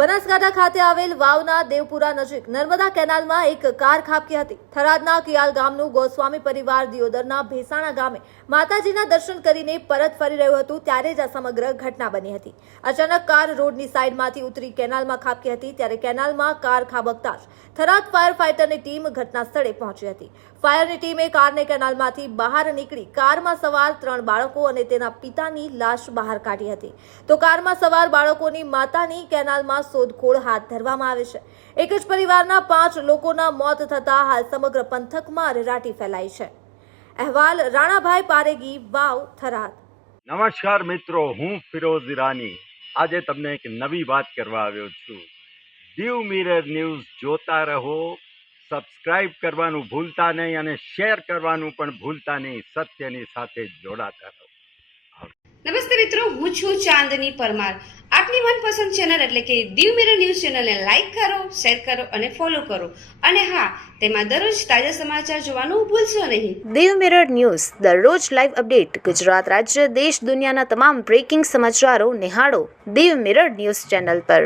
બનાસકાંઠા ખાતે આવેલ વાવના દેવપુરા નજીક નર્મદા કેનાલમાં એક કાર ખાબકી હતી। થરાદના કિયાલ ગામનું ગોસ્વામી પરિવાર દિયોદરના ભેસાણા ગામે માતાજીના દર્શન કરીને પરત ફરી રહ્યું હતું ત્યારે જ આ સમગ્ર ઘટના બની હતી। અચાનક કાર રોડની સાઈડમાંથી ઉતરી કેનાલમાં ખાબકી હતી ત્યારે કેનાલમાં કાર ખાબકતા જ થરાદ ફાયર ફાઈટરની ટીમ ઘટના સ્થળે પહોંચી હતી। ફાયરની ટીમે કારને કેનાલમાંથી બહાર નીકળી કારમાં સવાર 3 બાળકો અને તેના પિતાની લાશ બહાર કાઢી હતી તો કારમાં સવાર બાળકોની માતાની કેનાલમાં શોધખોળ હાથ ધરવામાં આવી છે। એક જ પરિવારના 5 લોકોના મોત થતા હાલ સમગ્ર પંથકમાં અરેરાટી ફેલાઈ છે। અહેવાલ રાણાભાઈ પારેગી, વાવ, થરાદ। નમસ્કાર મિત્રો, હું ફિરોઝ ઈરાની આજે તમને એક નવી વાત કરવા આવ્યો છું। દીવ મિરર ન્યૂઝ જોતા રહો, સબસ્ક્રાઇબ કરવાનું ભૂલતા નહીં અને શેર કરવાનું પણ ભૂલતા નહીં। સત્યની સાથે જોડાતા રહો। નમસ્તે મિત્રો, હું છું ચાંદની પરમાર। આપની મનપસંદ ચેનલ એટલે કે દીવ મિરર ન્યૂઝ ચેનલને લાઈક કરો, શેર કરો અને ફોલો કરો અને હા, તેમાં દરરોજ તાજા સમાચાર જોવાનું ભૂલશો નહીં। દીવ મિરર ન્યૂઝ દરરોજ લાઈવ અપડેટ ગુજરાત રાજ્ય, દેશ, દુનિયાના તમામ બ્રેકિંગ સમાચારો નિહાળો દીવ મિરર ન્યૂઝ ચેનલ પર।